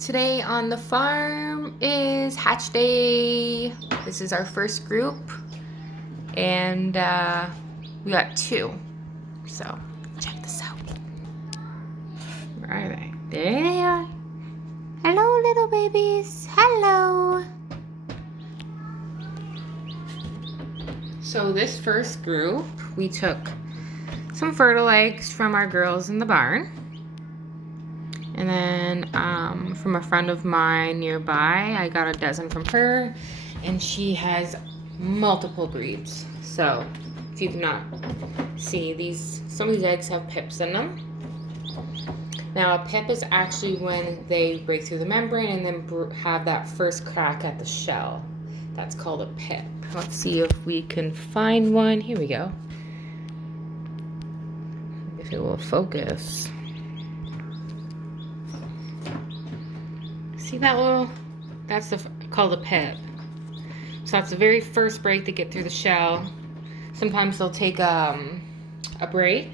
Today on the farm is hatch day. This is our first group, and we got two. So check this out. Where are they? There they are. Hello, little babies. Hello. So this first group, we took some fertile eggs from our girls in the barn. And then from a friend of mine nearby, I got a dozen from her, and she has multiple breeds. So if you cannot see, some of these eggs have pips in them. Now a pip is actually when they break through the membrane and then have that first crack at the shell. That's called a pip. Let's see if we can find one. Here we go. If it will focus. See that little, that's called a pip. So that's the very first break they get through the shell. Sometimes they'll take a break.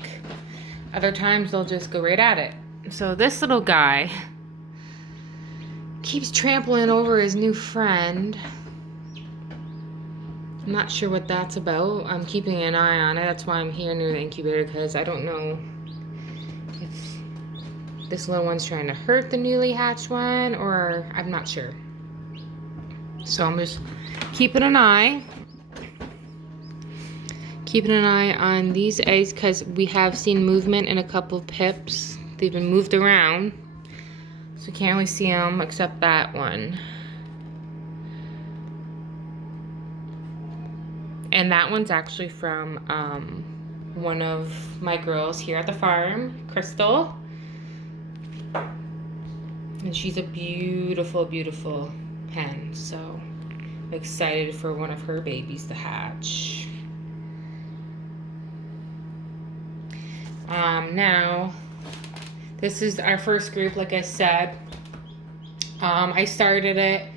Other times they'll just go right at it. So this little guy keeps trampling over his new friend. I'm not sure what that's about. I'm keeping an eye on it. That's why I'm here near the incubator, because I don't know if this little one's trying to hurt the newly hatched one, or I'm not sure. So I'm just keeping an eye on these eggs, because we have seen movement in a couple of pips. They've been moved around, so you can't really see them except that one. And that one's actually from one of my girls here at the farm, Crystal. And she's a beautiful, beautiful hen. So I'm excited for one of her babies to hatch. Now, this is our first group, like I said. I started it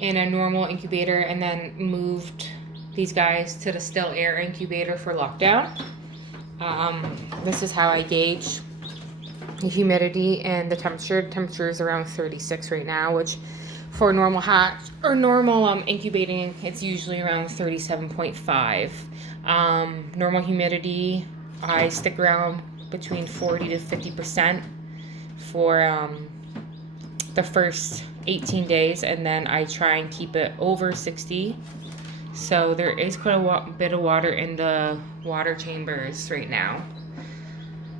in a normal incubator and then moved these guys to the still air incubator for lockdown. This is how I gauge the humidity and the temperature. The temperature is around 36 right now, which for normal hatch or normal incubating, it's usually around 37.5. Normal humidity, I stick around between 40 to 50% for the first 18 days, and then I try and keep it over 60. So there is quite a bit of water in the water chambers right now.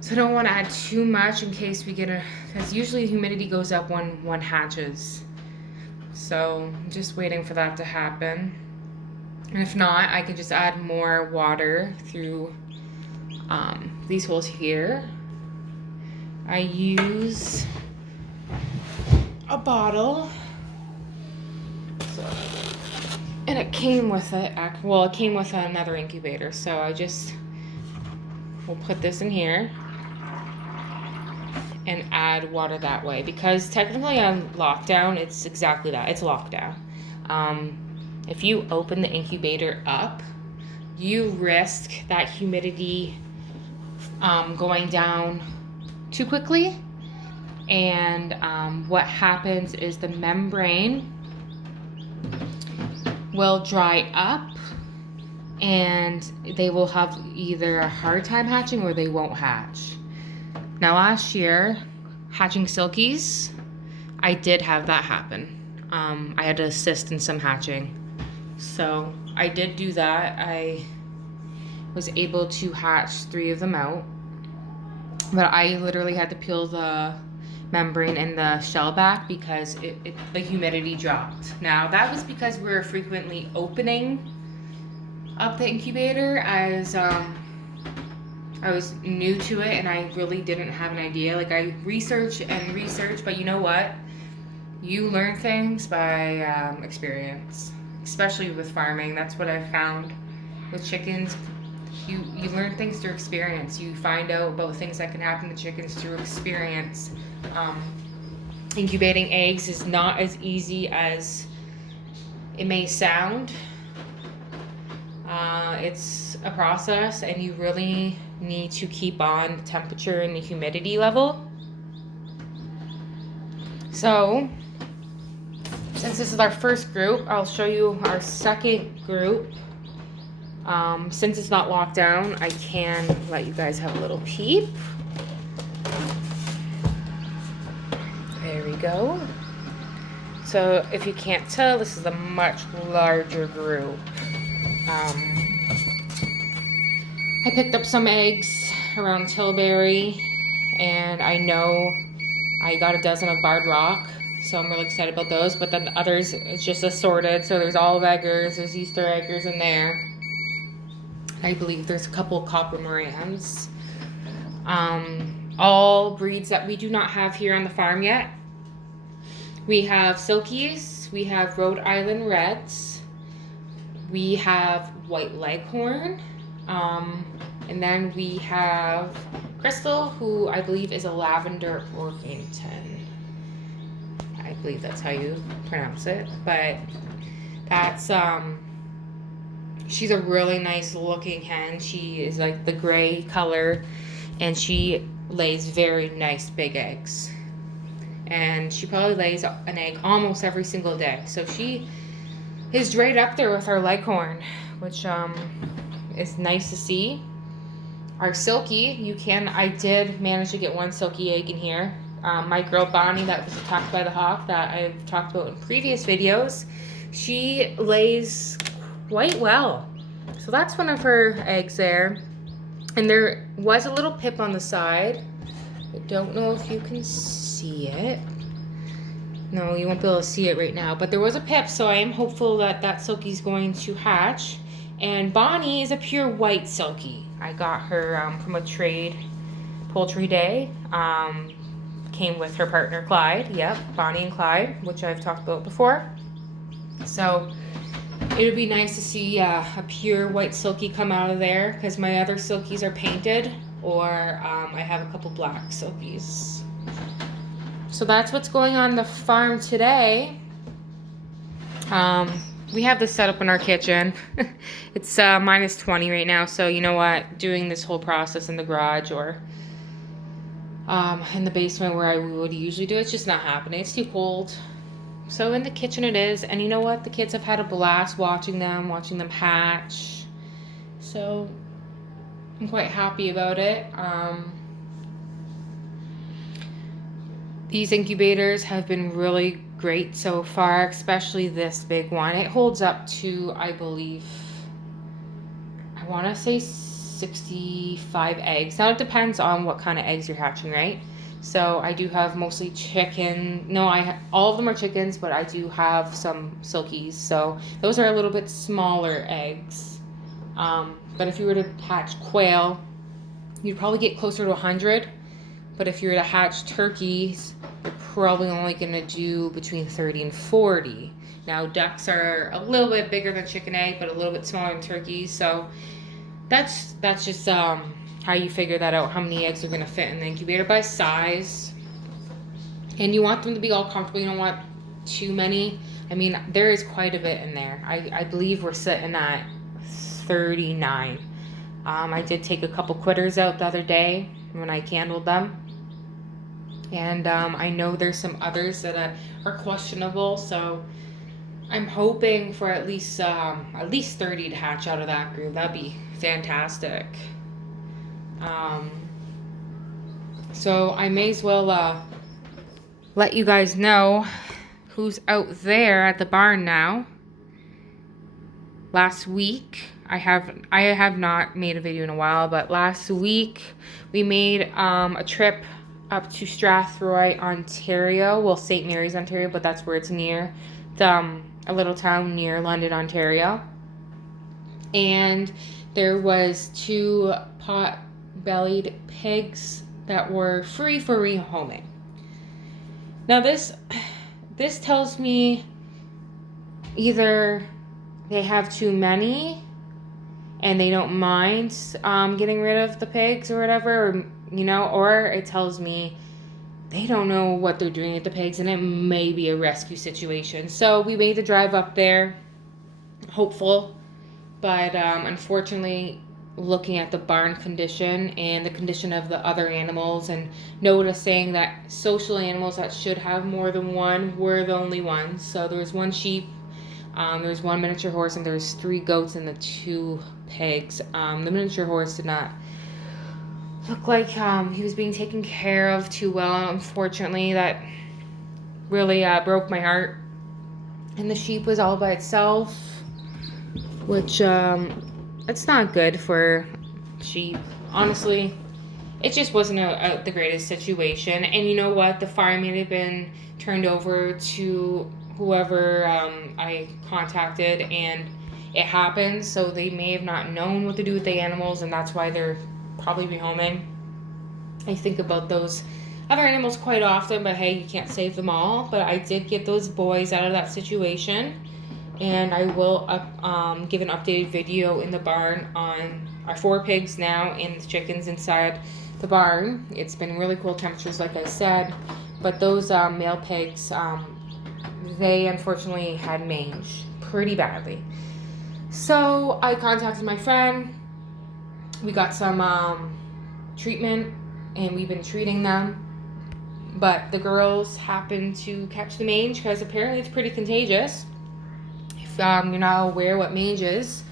So I don't want to add too much in case we get because usually humidity goes up when one hatches. So I'm just waiting for that to happen. And if not, I can just add more water through these holes here. I use a bottle. And it came with it. Well, it came with another incubator, so we'll put this in here and add water that way, because technically on lockdown, it's exactly that. It's lockdown. If you open the incubator up, you risk that humidity going down too quickly, and what happens is the membrane will dry up and they will have either a hard time hatching or they won't hatch. Now last year, hatching silkies, I did have that happen. I had to assist in some hatching. So I did do that. I was able to hatch 3 of them out, but I literally had to peel the membrane and the shell back because the humidity dropped. Now that was because we were frequently opening up the incubator, as I was new to it and I really didn't have an idea. Like, I researched, but you know what? You learn things by experience, especially with farming. That's what I found with chickens. You learn things through experience. You find out about things that can happen to chickens through experience. Incubating eggs is not as easy as it may sound. It's a process, and you really need to keep on the temperature and the humidity level. So Since this is our first group, I'll show you our second group. Since it's not locked down, I can let you guys have a little peep. There we go. So if you can't tell, this is a much larger group. I picked up some eggs around Tilbury, and I know I got a dozen of barred rock, so I'm really excited about those. But then the others, it's just assorted. So there's olive eggers, there's Easter eggers in there. I believe there's a couple copper morans. All breeds that we do not have here on the farm yet. We have Silkies, we have Rhode Island Reds, we have White Leghorn, and then we have Crystal, who I believe is a Lavender Orpington. I believe that's how you pronounce it, but that's, she's a really nice looking hen. She is like the gray color, and she lays very nice big eggs. And she probably lays an egg almost every single day. So she is right up there with our Leghorn, which is nice to see. Our Silky, I did manage to get one Silky egg in here. My girl Bonnie that was attacked by the hawk that I've talked about in previous videos, she lays quite well. So that's one of her eggs there. And there was a little pip on the side. I don't know if you can see it. No, you won't be able to see it right now, but there was a pip, so I am hopeful that that Silky's going to hatch. And Bonnie is a pure white Silky. I got her from a trade poultry day. Came with her partner Clyde. Yep, Bonnie and Clyde, which I've talked about before. So it would be nice to see a pure white Silky come out of there, because my other Silkies are painted, or I have a couple black Silkies. So that's what's going on the farm today. We have this set up in our kitchen. It's minus 20 right now, so you know what? Doing this whole process in the garage or in the basement where I would usually do it's just not happening. It's too cold. So in the kitchen it is, and you know what? The kids have had a blast watching them hatch. So I'm quite happy about it. These incubators have been really great so far, especially this big one. It holds up to, I believe, I want to say 65 eggs. Now it depends on what kind of eggs you're hatching, right? So I do have mostly chicken. No, all of them are chickens, but I do have some Silkies. So those are a little bit smaller eggs. But if you were to hatch quail, you'd probably get closer to 100. But if you were to hatch turkeys, you're probably only going to do between 30 and 40. Now, ducks are a little bit bigger than chicken egg, but a little bit smaller than turkeys. So that's just how you figure that out, how many eggs are going to fit in the incubator by size. And you want them to be all comfortable. You don't want too many. I mean, there is quite a bit in there. I believe we're sitting at 39. I did take a couple quitters out the other day when I candled them. And I know there's some others that are questionable, so I'm hoping for at least 30 to hatch out of that group. That'd be fantastic. So I may as well let you guys know who's out there at the barn now. Last week, I have not made a video in a while, but last week we made a trip up to Strathroy, Ontario. Well, St. Mary's, Ontario, but that's where it's near. It's a little town near London, Ontario. And there was 2 pot-bellied pigs that were free for rehoming. Now this tells me either they have too many and they don't mind getting rid of the pigs or whatever, or, you know, or it tells me they don't know what they're doing with the pigs and it may be a rescue situation. So we made the drive up there, hopeful, but unfortunately looking at the barn condition and the condition of the other animals and noticing that social animals that should have more than one were the only ones. So there was one sheep, there was one miniature horse, and there was 3 goats and the 2 pigs. The miniature horse did not look like he was being taken care of too well. Unfortunately, that really broke my heart. And the sheep was all by itself, which it's not good for sheep. Honestly, it just wasn't the greatest situation. And you know what? The farm may have been turned over to whoever I contacted, and it happened. So they may have not known what to do with the animals, and that's why they're probably rehoming. I think about those other animals quite often, but hey, you can't save them all. But I did get those boys out of that situation, and I will give an updated video in the barn on our 4 pigs now and the chickens inside the barn. It's been really cool temperatures, like I said, but those male pigs, they unfortunately had mange pretty badly. So I contacted my friend. We got some treatment, and we've been treating them. But the girls happened to catch the mange because apparently it's pretty contagious. If you're not aware what mange is,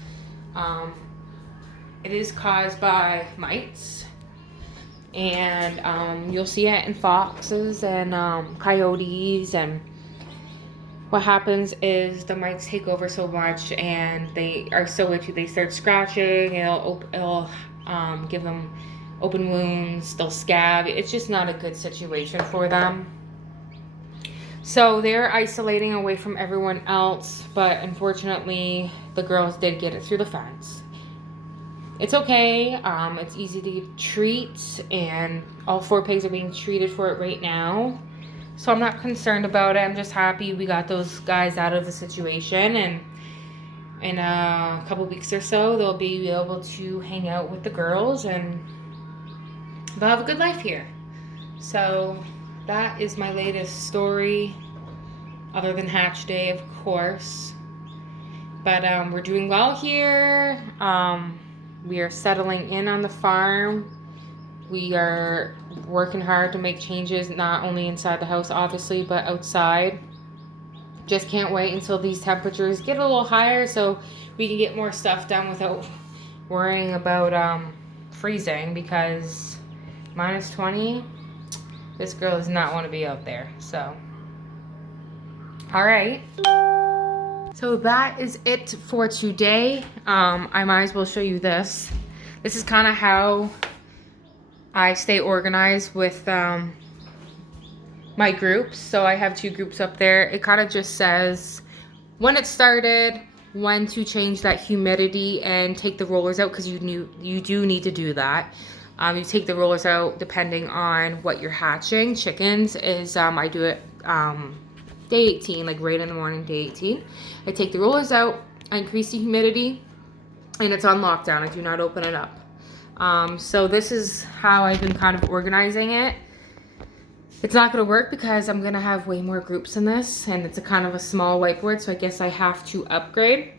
it is caused by mites. And you'll see it in foxes and coyotes. And what happens is the mites take over so much, and they are so itchy. They start scratching. It'll give them open wounds. They'll scab. It's just not a good situation for them. So they're isolating away from everyone else, but unfortunately the girls did get it through the fence. It's okay. It's easy to treat, and all 4 pigs are being treated for it right now. So I'm not concerned about it. I'm just happy we got those guys out of the situation, and in a couple weeks or so they'll be able to hang out with the girls and they'll have a good life here. So that is my latest story, other than hatch day, of course. But we're doing well here. We are settling in on the farm. We are working hard to make changes, not only inside the house, obviously, but outside. Just can't wait until these temperatures get a little higher so we can get more stuff done without worrying about freezing, because minus 20, this girl does not want to be out there. So, all right. So that is it for today. I might as well show you this. This is kind of how I stay organized with my groups. So I have 2 groups up there. It kind of just says when it started, when to change that humidity and take the rollers out, because you do need to do that. You take the rollers out depending on what you're hatching. Chickens is, I do it day 18, like right in the morning, day 18. I take the rollers out, I increase the humidity, and it's on lockdown. I do not open it up. So this is how I've been kind of organizing it. It's not going to work because I'm going to have way more groups in this, and it's a kind of a small whiteboard, so I guess I have to upgrade.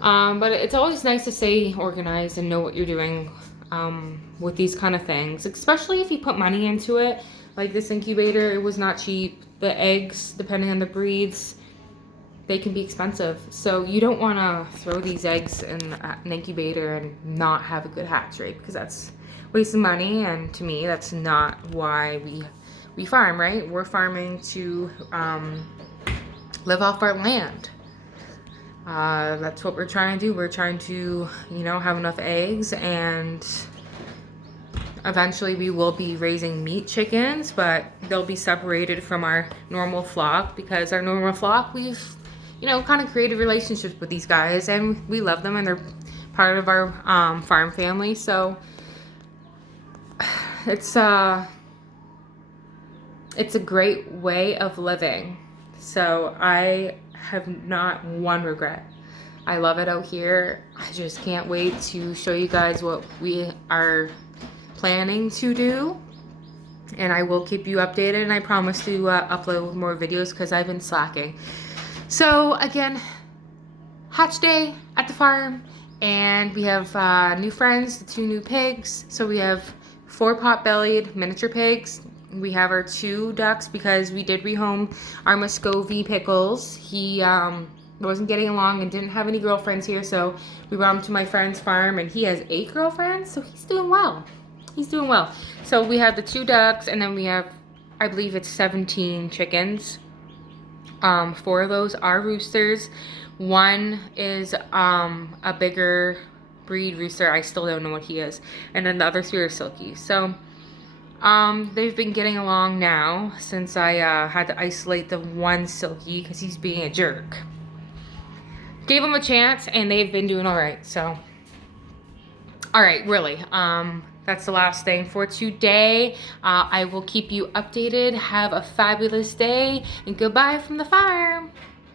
But it's always nice to stay organized and know what you're doing with these kind of things, especially if you put money into it. Like this incubator, it was not cheap. The eggs, depending on the breeds, they can be expensive. So you don't want to throw these eggs in an incubator and not have a good hatch rate, because that's wasting money. And to me, that's not why we farm, right? We're farming to live off our land. That's what we're trying to do. We're trying to, have enough eggs, and eventually we will be raising meat chickens, but they'll be separated from our normal flock, because our normal flock, we've, kind of created relationships with these guys, and we love them, and they're part of our farm family. So it's a great way of living. So I have not one regret. I love it out here. I just can't wait to show you guys what we are planning to do, and I will keep you updated, and I promise to upload more videos because I've been slacking. So again, hatch day at the farm, And we have new friends, the 2 new pigs. So we have 4 pot-bellied miniature pigs. We have our 2 ducks because we did rehome our Muscovy Pickles. He wasn't getting along and didn't have any girlfriends here, so we brought him to my friend's farm, and he has 8 girlfriends, so he's doing well. He's doing well. So we have the 2 ducks, and then we have, I believe it's 17 chickens. 4 of those are roosters. 1 is a bigger breed rooster. I still don't know what he is. And then the other 3 are silkies. So they've been getting along now since I had to isolate the 1 silkie because he's being a jerk. Gave him a chance and they've been doing all right. So, all right, really. That's the last thing for today. I will keep you updated. Have a fabulous day and goodbye from the farm.